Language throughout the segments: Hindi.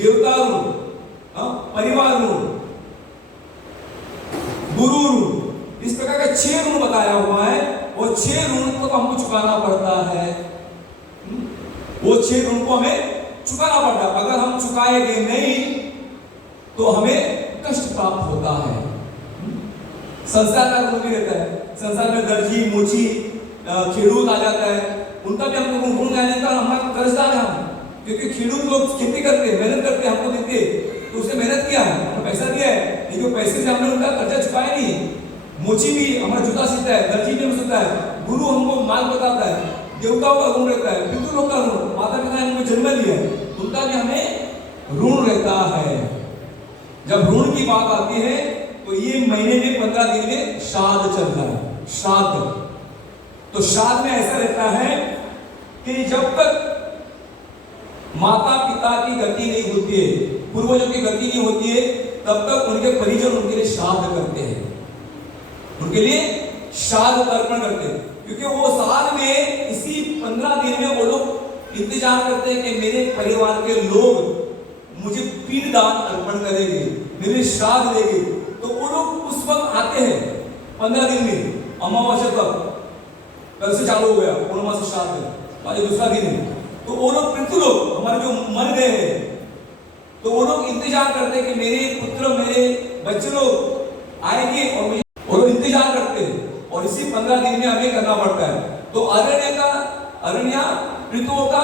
देवता ऋण, परिवार ऋण, गुरु ऋण, इस प्रकार का 6 ऋण बताया हुआ है। और 6 ऋण को हमको चुकाना पड़ता है। वो 6 ऋण को हमें चुकाना पड़ता है। अगर हम चुकाएंगे नहीं तो हमें कष्ट प्राप्त होता है। संसार का ऋण भी रहता है। संसार में दर्जी, मोची, खेडूत आ जाता है, उनका भी हमको ऋण लेने का हमारा कर्जदार है हम। क्योंकि खेडूत लोग खेती करते हैं, मेहनत करते हैं, हमको देते, तो उसने मेहनत किया है, हमने पैसा दिया है, लेकिन पैसे से हमने उनका कर्जा चुकाया नहीं। मोची भी हमारा जूता सीता है, दर्जी भी सीता है, गुरु हमको माल बताता है, देवताओं का ऋण रहता है, पितृ लोग का ऋण, माता पिता ने हमको जन्म दिया है, उनका भी हमें ऋण रहता है। जब ऋण की बात आती है तो ये महीने में 15 दिन में श्राद्ध चलता है। श्राद्ध, तो श्राद्ध में ऐसा रहता है कि जब तक माता पिता की गति नहीं होती है, पूर्वजों की गति नहीं होती है, तब तक उनके परिजन उनके लिए श्राद्ध करते हैं, उनके लिए श्राद्ध तर्पण करते हैं। क्योंकि वो साल में इसी 15 दिन में वो लोग इंतजार करते हैं कि मेरे परिवार के लोग मुझे पिंडदान अर्पण करेंगे, मेरे श्राद्ध देंगे। तो वो लोग उस वक्त आते हैं 15 दिन में, अमावस्या तक, कल से चालू हो गया पूर्णमासी श्राद्ध, आज दूसरा दिन है। तो वो लोग पितृ लोग हमारे जो मर गए हैं, तो वो लोग इंतजार करते हैं कि मेरे पुत्र, मेरे बच्चे लोग आएंगे और मुझे, वो लोग इंतजार करते हैं। और इसी 15 दिन में हमें करना पड़ता है। तो अरण्य पितृओं का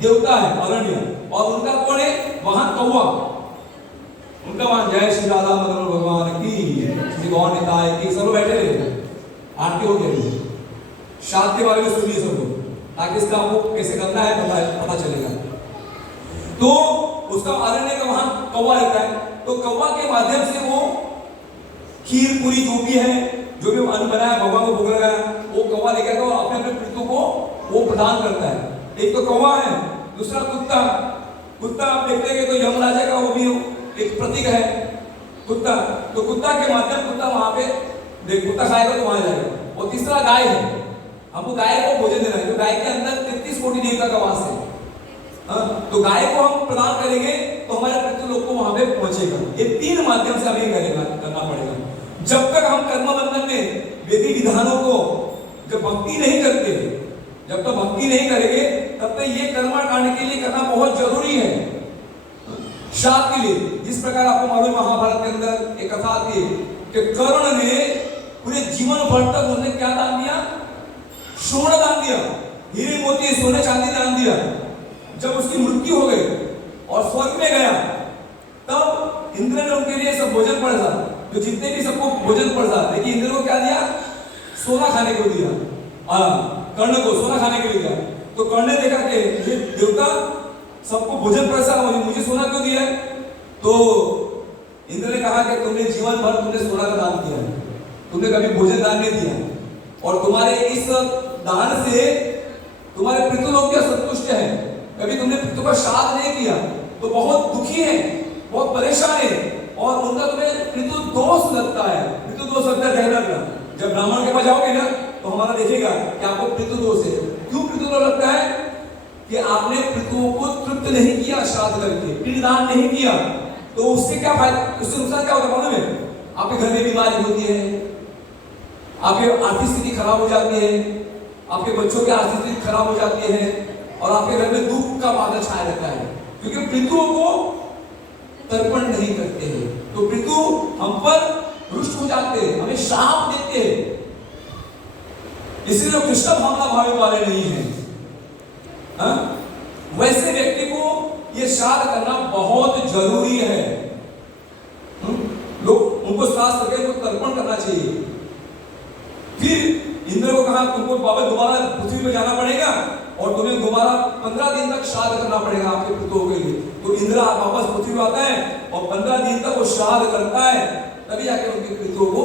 देवता है अरण्य, और उनका कौन है वहां कौवा, उनका वहां जय श्री राधा मदन भगवान की, श्री गौर निताय की, सब बैठे रहे, आरती हो गई। श्राद्ध के बारे में सुनिए सब लोग, ताकि इसका आपको कैसे करना है पता चलेगा। तो उसका अरण्य का वहां कौवा रहता है, तो कौवा के माध्यम से वो खीर पूरी जो भी है, जो भी अन्न बनाया भगवान को भोग लगाया, वो कौवा लेकर आता है और अपने अपने पितरों को वो प्रदान करता है। एक तो कौवा है, दूसरा कुत्ता। कुत्ता आप देखते हैं तो यमराजा का वो भी एक प्रतीक है कुत्ता। तो कुत्ता के माध्यम कुत्ता वहां पे देख, कुत्ता खाएगा तो वहां जाएगा। और तीसरा गाय है, हमको गाय को भोजन देना है, तो गाय के अंदर 33 कोटि देवता का वास है। तो गाय को हम प्रदान करेंगे तो हमारे पितृ लोग को वहां पे पहुंचेगा। ये 3 माध्यम से हमें करना पड़ेगा। जब तक हम कर्म बंधन में विधि विधानों को जब भक्ति नहीं करते, जब तक भक्ति नहीं करेंगे, तब तक ये कर्मकांड के लिए करना बहुत जरूरी है। श्राद्ध के लिए जिस प्रकार आपको मालूम महाभारत के अंदर एक कथा आती है कि कर्ण ने पूरे जीवन भर तक उन्होंने क्या दान दिया, स्वर्ण दान दिया, हीरे मोती सोने चांदी दान दिया। जब उसकी मृत्यु हो गई और स्वर्ग में गया, तब इंद्र ने उनके लिए सब भोजन पड़ता, तो जितने भी सबको भोजन पड़ता, लेकिन इंद्र को क्या दिया, सोना खाने को दिया, कर्ण को सोना खाने के लिए दिया। तो कर्ण ने देखा कि ये देवता सबको भोजन पड़ता, मुझे सोना क्यों दिया है? तो इंद्र ने कहा कि तुमने जीवन भर तुमने सोना का दान किया है, तुमने कभी भोजन दान नहीं दिया, और तुम्हारे इस दान से तुम्हारे पितृ लोग क्या संतुष्ट है, कभी तुमने पितृ का श्राद्ध नहीं किया, तो बहुत दुखी है, बहुत परेशान है, और उनका तुम्हें पितृ दोष लगता है। पितृ दोष लगता है, ध्यान रखना, जब ब्राह्मण के पास जाओगे ना तो हमारा देखेगा कि आपको पितृ दोष है। क्यों पितृ दोष लगता है? कि आपने पितृओं को तृप्त नहीं किया श्राद्ध करके, पिंडदान नहीं किया, तो उससे क्या फायदा, उससे नुकसान क्या होता है मालूम है? आपके घर में बीमारी होती है, आपकी आर्थिक स्थिति खराब हो जाती है, आपके बच्चों की आर्थिक स्थिति खराब हो जाती है, और आपके घर में दुख का बादल छाया रहता है, क्योंकि पितृओं को तर्पण नहीं करते हैं। तो पितृ हम पर रुष्ट हो जाते हैं, हमें श्राप देते हैं। इसलिए कृष्ण भावना भावी वाले नहीं है। वैसे व्यक्ति को यह श्राद्ध करना बहुत जरूरी है। लोग उनको श्राद्ध करके उनको तर्पण करना चाहिए। फिर इंद्र को कहा तुमको बाबा दोबारा पृथ्वी पे जाना पड़ेगा और तुम्हें दोबारा 15 दिन तक श्राद्ध करना पड़ेगा आपके पितरों के लिए। तो इंद्र वापस पृथ्वी पे आता है और 15 दिन तक वो श्राद्ध करता है, तभी जाके उनके पितरों को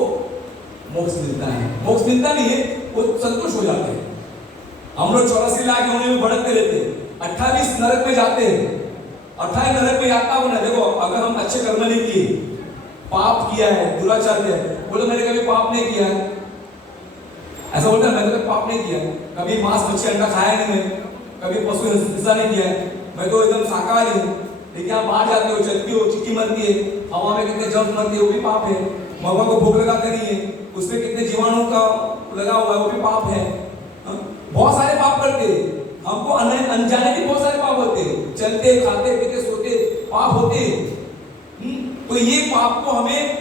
मोक्ष मिलता है। मोक्ष मिलता नहीं है, वो संतुष्ट हो जाते हैं। हम लोग 84 लाख होने में भटकते रहते, 28 नरक में जाते हैं। 28 नरक में जाता हूं ना, देखो अगर हम अच्छे कर्म नहीं किए, पाप किया है, दुराचार किया है, बोलो मैंने कभी पाप नहीं किया है, ऐसा बोलता है मैंने तो पाप नहीं किया, कभी मांस मच्छी अंडा खाया नहीं, मैं कभी पशु हिंसा नहीं किया है, मैं तो एकदम शाकाहारी हूँ, लेकिन आप बाहर जाते हो, चलती हो, चींटी मरती है, हवा में कितने जर्म्स मरती है, वो भी पाप है। भगवान को भोग लगाते नहीं है, उसमें कितने जीवाणु का लगा हुआ है, वो भी पाप है। बहुत सारे पाप करते, हमको अनजाने भी बहुत सारे पाप होते, चलते खाते पीते सोते पाप होते। तो ये पाप को हमें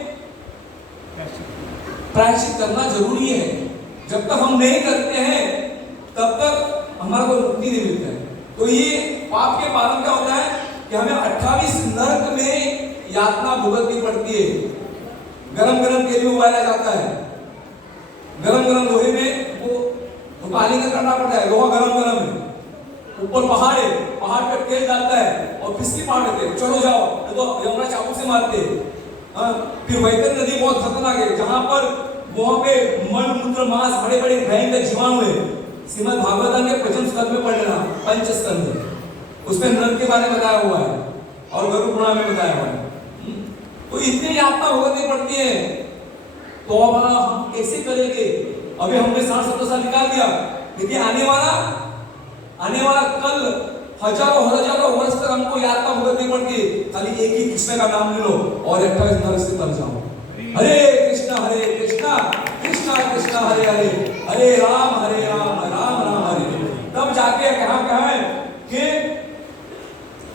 प्रायश्चित करना जरूरी है। जब तक हम नहीं करते हैं तब तक हमारा कोई मुक्ति नहीं मिलता है। तो ये पाप के कारण क्या होता है कि हमें 28 नरक में यातना भुगतनी पड़ती है। गरम गरम तेल में उबाला जाता है, गरम गरम लोहे में वो कालीन करना पड़ता है, लोहा गरम गरम है, ऊपर पहाड़ है, पहाड़ पे तेल डालता है और फिसकी मार देते, चलो जाओ, तो यमरा चाकू से मारते। फिर वैतरणी नदी बहुत खतरनाक है, जहां पर वहां पे मल मूत्र मांस बड़े बड़े भयंकर जीवाणु है। श्रीमद् भागवतम के पंचम स्कंद में पढ़ लेना, पंच स्कंद, उसमें नरक के बारे में बताया हुआ है और गरुड़ पुराण में बताया हुआ है। तो इतनी यातना भुगतनी पड़ती है। तो अब हम कैसे करेंगे? अभी हमने 60-70 साल निकाल दिया, लेकिन आने वाला कल हजारों वर्ष तक हमको यातना भुगतनी पड़ती। खाली एक ही कृष्ण का नाम ले लो और 28 नरक से तर जाओ। हरे कृष्णा कृष्णा कृष्णा हरे हरे, हरे राम राम राम हरे। तब जाके कहाँ है कि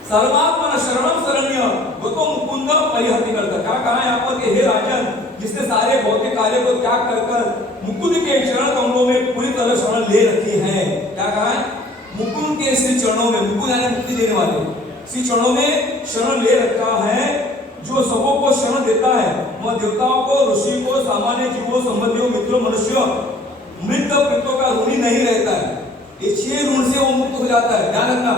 सर्वात्मन शरणम शरण्य गतो मुकुंद परिहति करता। कहाँ है यहाँ पर कि हे राजन, जिसने सारे भौतिक कार्य को त्याग कर मुकुंद के चरण कमलों में पूरी तरह शरण ले रखी है। क्या कहा है? मुकुंद के श्री चरणों में, मुकुंद यानी मुक्ति देने वाले श्री चरणों में शरण ले रखा है, जो सबों को शरण देता है। वह देवताओं को, ऋषि को, सामान्य जीवों, संबंधियों, मित्रों, मनुष्यों, मृत पितरों का ऋणी नहीं रहता है। ये 6 ऋण से वो मुक्त हो जाता है, ध्यान रखना।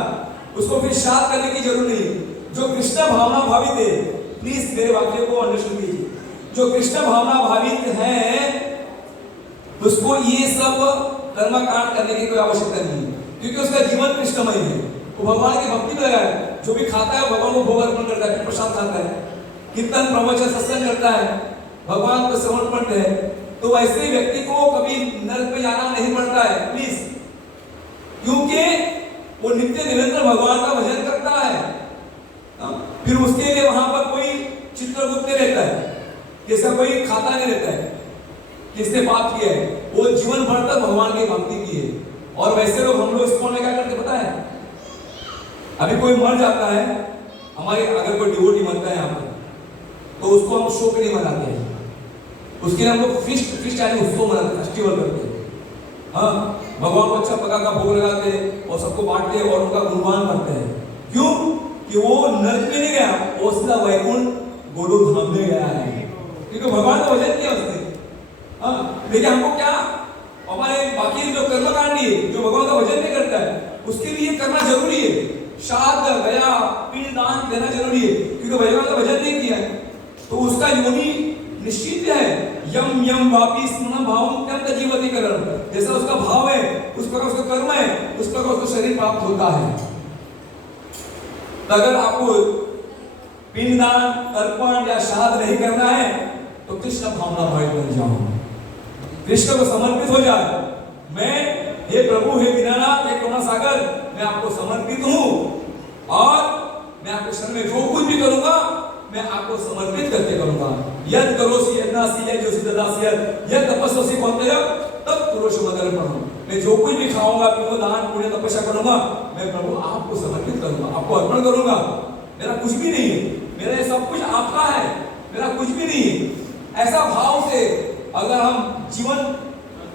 उसको फिर शाद करने की जरूरत नहीं। जो कृष्ण भावना भावित है, प्लीज मेरे वाक्य को अंडरस्टैंड कीजिए, जो कृष्ण भावना भावित है उसको ये सब कर्मकांड करने की कोई आवश्यकता नहीं है, क्योंकि उसका जीवन कृष्णमय है। वो भगवान की भक्ति में लगा है, जो भी खाता है भगवान को भोग अर्पण करता है, प्रसाद खाता है, कीर्तन प्रवचन सत्संग करता है, भगवान को समर्पण है। तो वैसे व्यक्ति को कभी नरक में जाना नहीं पड़ता है, प्लीज, क्योंकि वो नित्य निरंतर भगवान का भजन करता है। फिर उसके लिए वहां पर कोई चित्रगुप्त नहीं रहता है, जिसका कोई खाता नहीं रहता है किसने पाप किया है। वो जीवन भर तक भगवान की भक्ति की है। और वैसे लोग, हम लोग इस में क्या करते पता है? अभी कोई मर जाता है, हमारे अगर कोई डिवोटी मरता है यहाँ पर, तो उसको हम शोक नहीं मनाते हैं, उसके लिए हम लोग फिस्ट यानी उत्सव मनाते, फेस्टिवल करते हैं। हाँ, भगवान को अच्छा प्रकार का भोग लगाते हैं और सबको बांटते हैं और उनका गुणगान करते हैं। क्यों? कि वो नरक में नहीं गया, वो सीधा वैकुंठ गोलोक धाम में गया है, क्योंकि भगवान का भजन किया उसने। लेकिन हमको क्या, हमारे बाकी जो कर्मकांडी है, जो भगवान का भजन नहीं करता है, उसके लिए करना जरूरी है। श्राद्ध, गया, पिंड दान देना जरूरी है, क्योंकि भगवान का भजन नहीं किया है तो उसका योनि निश्चित है। यम यम वापी स्मरण भावम त्यक्त जीवति करण, जैसा उसका भाव है उस प्रकार उसका कर्म है, उस प्रकार उसको शरीर प्राप्त होता है। तो अगर आपको पिंडदान, तर्पण या श्राद्ध नहीं करना है तो कृष्ण भावना भावित बन जाओ, कृष्ण को समर्पित हो जाए। मैं, हे प्रभु, हे दीनानाथ, हे करुणा सागर, मैं आपको समर्पित हूं और मैं आपके शरण में जो कुछ भी करूंगा मैं आपको समर्पित करके करूंगा। यद करोसि यज्ञासि यज्ञ जोसि ददासि यद तपस्वसि कौन्तेय तब कुरुषु मदर्पणम्। मैं जो कुछ भी खाऊंगा, पीऊंगा, दान पुण्य तपस्या करूंगा, मैं प्रभु आपको समर्पित करूंगा, आपको अर्पण करूंगा। मेरा कुछ भी नहीं है, मेरा सब कुछ आपका है, मेरा कुछ भी नहीं है। ऐसा भाव से अगर हम जीवन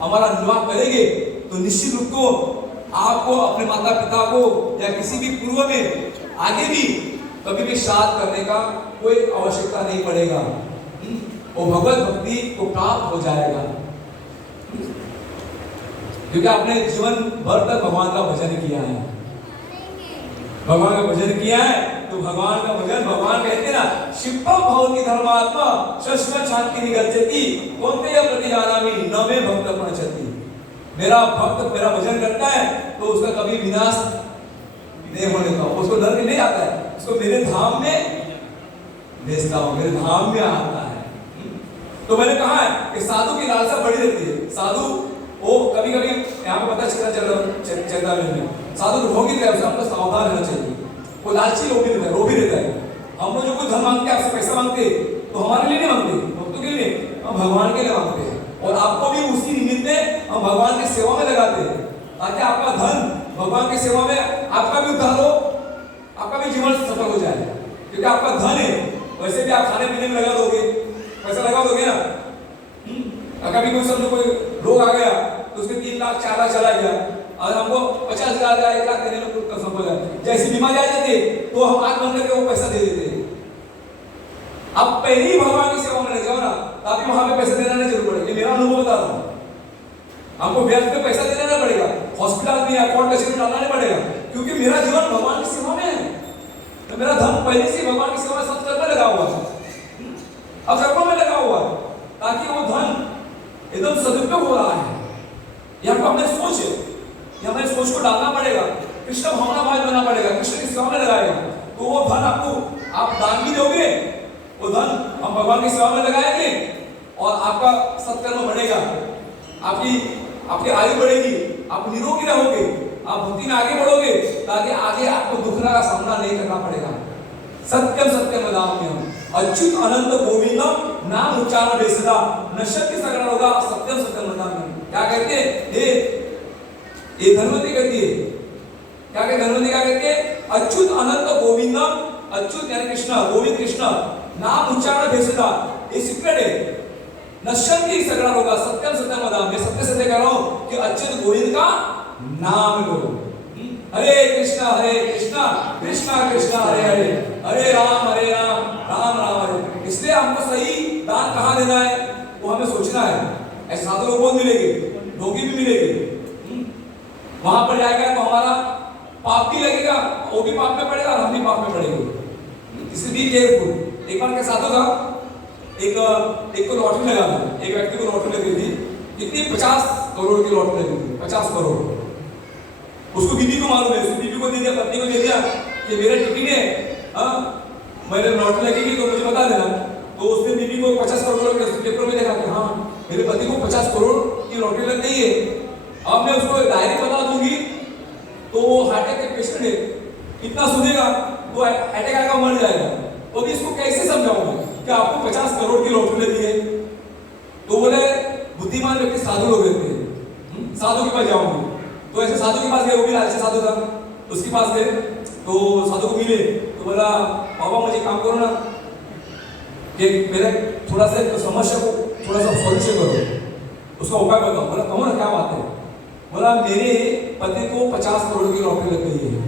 हमारा निर्वाह करेंगे तो निश्चित रूप को आपको, अपने माता पिता को या किसी भी पूर्व में आगे भी कभी भी श्राद्ध करने का कोई आवश्यकता नहीं पड़ेगा। वो भगवत भक्ति को प्राप्त हो जाएगा, क्योंकि आपने जीवन भर तक भगवान का भजन किया है। भगवान का भजन किया है तो भगवान का भजन, भगवान कहते ना, शिवो भवति धर्मात्मा शाश्वत शांति निगच्छति कौन्तेय प्रतिजानामि न मे भक्त प्रणश्यति। मेरा भक्त मेरा भजन करता है तो उसका कभी विनाश नहीं होने का, उसको नरक नहीं आता है, उसको मेरे धाम में भेजता हूं, मेरे धाम में आता है। तो मैंने कहा है कि साधु की लालसा बड़ी रहती है। साधु वो कभी कभी यहाँ पे पता चलता में साधु ढोंगी गया, उसे हमको सावधान रहना चाहिए। वो लालची लोभी रहता है। हम लोग जो कोई धन मांगते हैं, आपसे पैसा मांगते हैं, तो हमारे लिए नहीं मांगते, भक्तों के लिए, हम भगवान के लिए मांगते हैं। और आपको भी उसी निमित्त हम भगवान की सेवा में लगाते हैं, ताकि आपका धन भगवान की सेवा में आपका भी उद्धार हो, आपका भी जीवन सफल हो जाए। क्योंकि आपका धन है, वैसे भी आप खाने पीने में लगा दोगे, पैसा लगा दोगे ना। अगर भी कोई समझो कोई रोग आ गया तो उसके 3 लाख 4 लाख चला गया, और हमको 50,000 का 1 लाख देने में संभव है, जैसी बीमारी आ जाती है तो हम आंख बंद करके वो पैसा दे देते हैं। आप पहले ही भगवान की सेवा में लग जाओ ना, ताकि वहां पे पैसा देना नहीं जरूर पड़े। ये मेरा अनुभव बता रहा हूं, आपको ब्याज पे पैसा देना नहीं पड़ेगा, हॉस्पिटल में या कोर्ट कचहरी में डालना नहीं पड़ेगा, क्योंकि मेरा जीवन भगवान की सेवा में है। तो मेरा धन पहले से भगवान की सेवा में सत्कर्म में लगा हुआ है, अकर्मों में लगा हुआ है, ताकि वो धन एकदम सदुपयोग हो रहा है। यह हमने सोच है, यह हमें सोच को डालना पड़ेगा, कृष्ण भावना भाव बनना पड़ेगा, कृष्ण की सेवा में लगाएगा तो वो धन आपको, आप दान भी दोगे, वो धन हम भगवान की सेवा में लगाएंगे और आपका सत्कर्म बढ़ेगा, आपकी आयु बढ़ेगी, आप निरोगी रहोगे, आप भक्ति में आगे बढ़ोगे, ताकि आगे आपको दुख का सामना नहीं करना पड़ेगा। सत्यम सत्यम वदाम्यहम् अच्युत अनंत गोविंद नाम उच्चारण बेसदा नश्यति सगला होगा। सत्यम सत्यम वदाम्यहम् क्या कहते हैं? ये धनवती कहती है, क्या कहते धनवती, क्या कहते हैं? अच्युत अनंत गोविंद, अच्युत यानी कृष्ण, गोविंद कृष्ण, नाम उच्चारण बेसदा, ये सीक्रेट है। नश्यति सगला होगा, सत्यम सत्यम वदाम्यहम्, सत्य सत्य कह रहा हूं कि अच्युत गोविंद का नाम लो। हरे कृष्णा कृष्णा कृष्णा हरे हरे, हरे राम राम राम हरे। इसलिए हमको सही दान कहाँ देना है वो हमें सोचना है। ऐसे साधु लोग बहुत मिलेंगे, ढोंगी भी मिलेंगे, वहां पर जाएगा तो हमारा पाप भी लगेगा, वो भी पाप में पड़ेगा और हम भी पाप में पड़ेंगे। इसलिए बी केयरफुल। एक बार क्या साधु था, एक को लॉटरी लगा था, एक व्यक्ति को लॉटरी लगी थी, कितनी 50 करोड़ की लॉटरी लगी थी, 50 करोड़। उसको बीबी को मालूम है, उसकी बीबी को दे दिया, पत्नी को दे दिया कि मेरा टिकट है, मेरे लॉटरी लगेगी तो मुझे बता देना। तो उसने बीबी को 50 करोड़ के पेपर में देखा कि हाँ मेरे पति को 50 करोड़ की लॉटरी लग गई है, अब मैं उसको डायरेक्ट बता दूंगी तो वो हार्ट अटैक के पेशेंट है, इतना सुनेगा तो अटैक आएगा, मर जाएगा। तो भी इसको कैसे समझाऊंगा कि आपको 50 करोड़ की लॉटरी लगी है? तो बोले बुद्धिमान व्यक्ति साधु लोग रहते हैं, साधु के पास जाऊंगी। तो ऐसे साधु के पास गए, वो भी लालची साधु था, उसके पास गए तो साधु को मिले तो बोला बाबा मुझे काम करो ना, कि मेरे थोड़ा सा समस्या को थोड़ा सा सॉल्यूशन करो, उसका उपाय बताओ। बोला कहो ना क्या बात है? बोला मेरे पति को 50 करोड़ की लॉटरी लग गई है।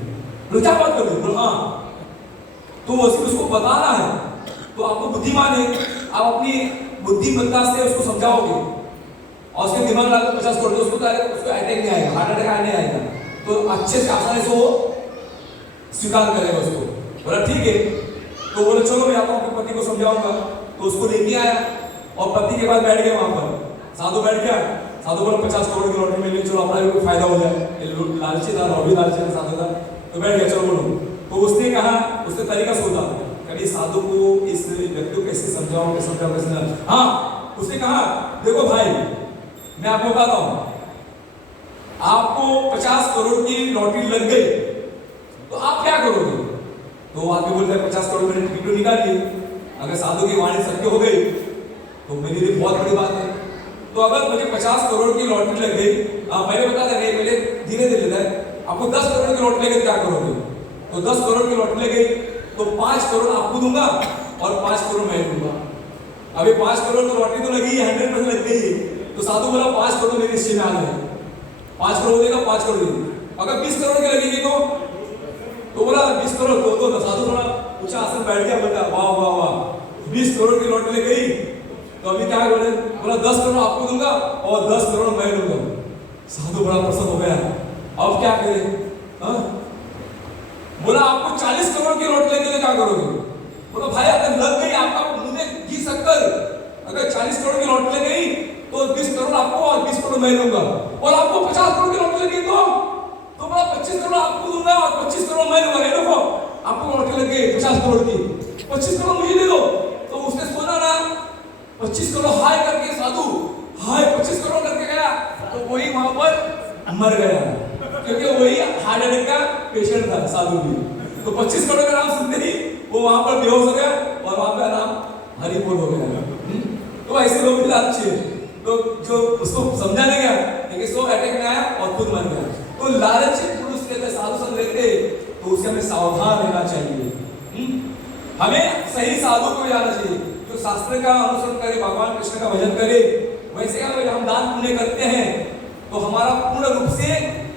बोले क्या बात कर रहे? बोला हाँ। तो उसको बताना है, तो आपको बुद्धिमान है, आप अपनी बुद्धिमत्ता से उसको समझाओगे और उसके दिमाग लगा 50 करोड़, उसको अटैक नहीं आएगा, हार्ट अटैक आने आएगा, तो अच्छे से आसानी से वो स्वीकार करेगा उसको। बोला ठीक है। तो बोले चलो मैं आता हूँ, अपने पति को समझाऊंगा। तो उसको लेके आया और पति के पास बैठ गया, वहां पर साधु बैठ गया। साधु बोला 50 करोड़ की लॉटरी मिली, चलो अपना भी कोई फायदा हो जाए। लालची था, रवि लालची था साधु था, तो बैठ गया, चलो बोलो। तो उसने कहा, उसने तरीका सोचा कभी साधु को इस व्यक्ति को कैसे समझाऊं, कैसे हाँ उसने कहा देखो भाई मैं आपको बताता हूं, आपको 50 करोड़ की लॉटरी लग गई तो आप क्या करोगे? तो आदमी बोलता है 50 करोड़ मैंने टिकट निकाली, अगर साधु की वाणी सत्य हो गई तो मेरे लिए बहुत बड़ी बात है। तो अगर मुझे 50 करोड़ की लॉटरी लग गई, मैंने बता दें पहले धीरे धीरे लेता है, आपको 10 करोड़ की लॉटरी लगे तो क्या करोगे? तो 10 करोड़ की लॉटरी लगे तो 5 करोड़ आपको दूंगा और 5 करोड़ मैं दूंगा। अभी 5 करोड़ की लॉटरी तो लगी है, 100% लग गई है। तो साधु बोला 5 करोड़ मेरे हिस्से में आ गए, 5 करोड़ देगा, 5 करोड़ देगा। अगर 20 करोड़ की लगेगी तो बोला 20 करोड़ तो साधु थोड़ा ऊंचा आसन बैठ गया, बोला वाह वाह वाह 20 करोड़ की लॉटरी लग गई। तो अभी क्या बोले? बोला 10 करोड़ आपको दूंगा और 10 करोड़ मैं दूंगा। साधु बड़ा प्रसन्न हो गया, अब क्या करे? बोला आपको 40 करोड़ की लॉटरी लगी तो क्या करोगे? बोला भाई अगर लग गई, आपका मुंह में घी शक्कर, अगर 40 करोड़ की लॉटरी लग गई तो 20 करोड़ आपको और 20 करोड़ मैं दूंगा। और आपको 50 करोड़ की लॉटरी लगी तो बोला 25 करोड़ आपको दूंगा और 25 करोड़ मैं दूंगा। देखो आपको लॉटरी लग गई 50 करोड़ की, 25 करोड़ मुझे दे दो। तो उसने सोचा ना 25 करोड़ हाय करके, साधु हाय 25 करोड़ करके गया, तो वही वहां पर मर गया, क्योंकि वही हार्ट अटैक का पेशेंट था साधु भी। तो 25 करोड़ का नाम सुनते ही वो वहां पर बेहोश हो गया और वहां पे नाम हरि बोल हो गया। तो ऐसे लोग भी लालची है, तो जो उसको समझा नहीं गया लेकिन सो अटैक में आया और खुद मर गया। तो लालची पुरुष रहते, साधु संत रहते, तो उससे हमें सावधान रहना चाहिए। हमें सही साधु को जाना चाहिए जो शास्त्र का अनुसरण करे, भगवान कृष्ण का भजन करे। वैसे अगर हम दान पुण्य करते हैं तो हमारा पूर्ण रूप से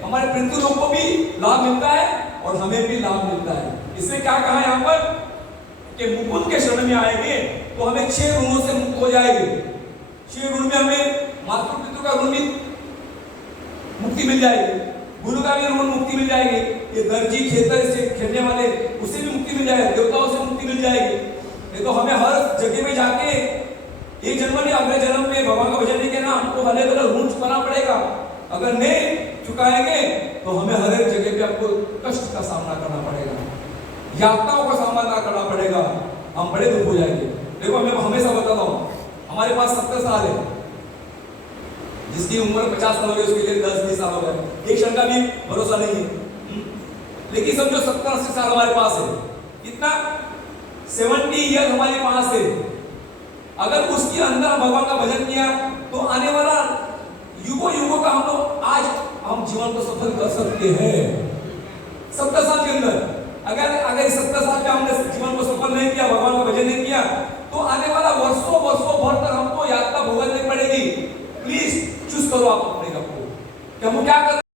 हमारे पृथ्वी लोग को भी लाभ मिलता है और हमें भी लाभ मिलता है। इसमें क्या कहा यहाँ पर कि मुकुंद के शरण में आएंगे तो हमें 6 ऋणों से मुक्त हो जाएंगे। 6 ऋण में हमें मातृ पितृ का ऋण भी मुक्ति मिल जाएगी, गुरु का भी ऋण मुक्ति मिल जाएगी, ये दर्जी खेतर से खेलने वाले उसे भी मुक्ति मिल जाएगी, देवताओं से मुक्ति मिल जाएगी। नहीं तो हमें हर जगह में जाके एक जन्म में अगले जन्म में भगवान का भजन नहीं करना, हमको अलग अलग ऋण चुकाना पड़ेगा। अगर नहीं चुकाएंगे तो हमें हर एक जगह पे आपको कष्ट का सामना करना पड़ेगा, यातनाओं का सामना करना पड़ेगा, हम बड़े दुख हो जाएंगे। देखो मैं हमेशा बताता हूँ, हमारे पास 70 साल है, जिसकी उम्र 50 साल हो गई उसके लिए 10-20 साल हो गए, एक क्षण का भी भरोसा नहीं है। लेकिन समझो 70-80 साल हमारे पास है, कितना 70 ईयर हमारे पास है। अगर उसके अंदर हम भगवान का भजन किया तो आने वाला युगों युगों का हम लोग आज हम जीवन को सफल कर सकते हैं। 70 साल के अंदर अगर 70 साल में हमने जीवन को सफल नहीं किया, भगवान का भजन नहीं किया, तो आने वाला वर्षों भर तक हमको यातना भोगतनी पड़ेगी। प्लीज चूज करो आप अपने को, कि हम क्या कर